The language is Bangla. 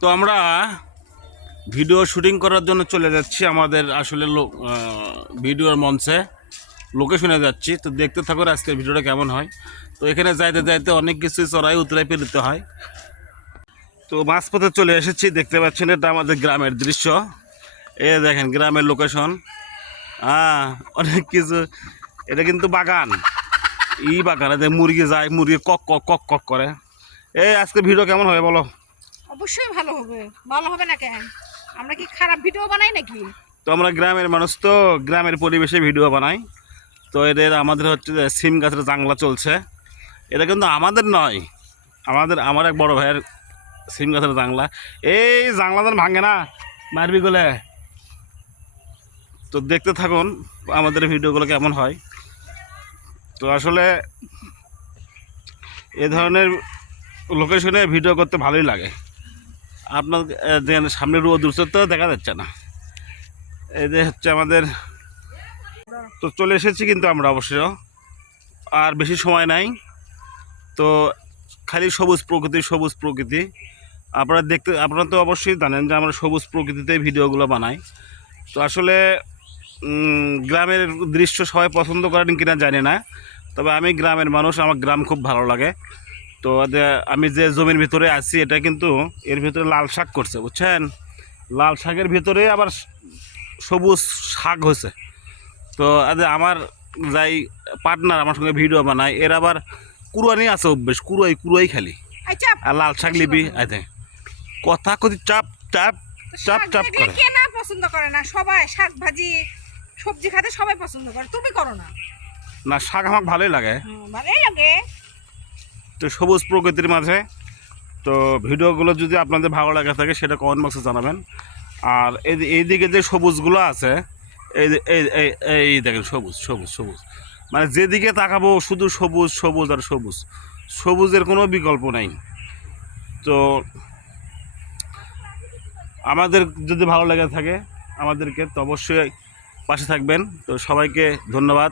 তো আমরা ভিডিও শুটিং করার জন্য চলে যাচ্ছি আমাদের আসলে ভিডিওর মঞ্চে লোকেশনে যাচ্ছি। তো দেখতে থাকো আজকের ভিডিওটা কেমন হয়। তো এখানে যাইতে যাইতে অনেক কিছু চড়াই উতরাই পেরোতে হয়। তো মাঝপথে চলে এসেছি, দেখতে পাচ্ছেন এটা আমাদের গ্রামের দৃশ্য। এ দেখেন গ্রামের লোকেশন। অনেক কিছু, এটা কিন্তু বাগান, বাগান এতে মুরগি যায়, মুরগি কক কক কক কক করে। আজকে ভিডিও কেমন হবে বলো? অবশ্যই ভালো হবে। ভালো হবে না কেন? আমরা কি খারাপ ভিডিও বানাই নাকি? তো আমরা গ্রামের মানুষ, তো গ্রামের পরিবেশে ভিডিও বানাই। তো এদের আমাদের হচ্ছে যে সিম গাছের জাংলা চলছে। এটা কিন্তু আমাদের নয়, আমার এক বড় ভাইয়ের সিম গাছের জাংলা। এই জাংলা যেন ভাঙে না, মারবি গলে। তো দেখতে থাকুন আমাদের ভিডিওগুলো কেমন হয়। তো আসলে এ ধরনের লোকেশনে ভিডিও করতে ভালোই লাগে। আপনার সামনে রোদ উঠছে তো দেখা যাচ্ছে না। এই যে হচ্ছে আমাদের, তো চলে এসেছি কিন্তু আমরা অবশ্য, আর বেশি সময় নাই। তো খালি সবুজ প্রকৃতি, সবুজ প্রকৃতি। আপনারা তো অবশ্যই জানেন যে আমরা সবুজ প্রকৃতিতে ভিডিওগুলো বানাই। তো আসলে গ্রামের দৃশ্য সবাই পছন্দ করেন কিনা জানি না, তবে আমি গ্রামের মানুষ, আমার গ্রাম খুব ভালো লাগে। তো আমি যে জমির ভিতরে আছি এটা কিন্তু এর ভিতরে লাল শাক করছে, বুঝছেন? লাল শাকের ভিতরে আবার সবুজ শাক হয়েছে। তো আমার যাই পার্টনার আমার সঙ্গে ভিডিও বানায়, এর আবার কুরুয়ানি আছে অভ্যেস, কুরুয়াই খালি আর লাল শাক লিবি আছে কথা কতি চাপ চাপ চাপ চাপ করে। কে না পছন্দ করে না? সবাই শাক ভাজি সবজি খেতে সবাই পছন্দ করে, তুমি করো না? না, শাক আমার ভালোই লাগে। ভালোই লাগে। তো সবুজ প্রকৃতির মাঝে তো ভিডিওগুলো যদি আপনাদের ভালো লাগে থাকে সেটা কমেন্ট বক্সে জানাবেন। আর এইদিকে যে সবুজগুলো আছে, এই এই এই এই দেখেন সবুজ সবুজ সবুজ, মানে যেদিকে তাকাবো শুধু সবুজ সবুজ আর সবুজ, সবুজের কোনো বিকল্প নাই। তো আমাদের যদি ভালো লেগে থাকে আমাদেরকে, তো অবশ্যই পাশে থাকবেন। তো সবাইকে ধন্যবাদ।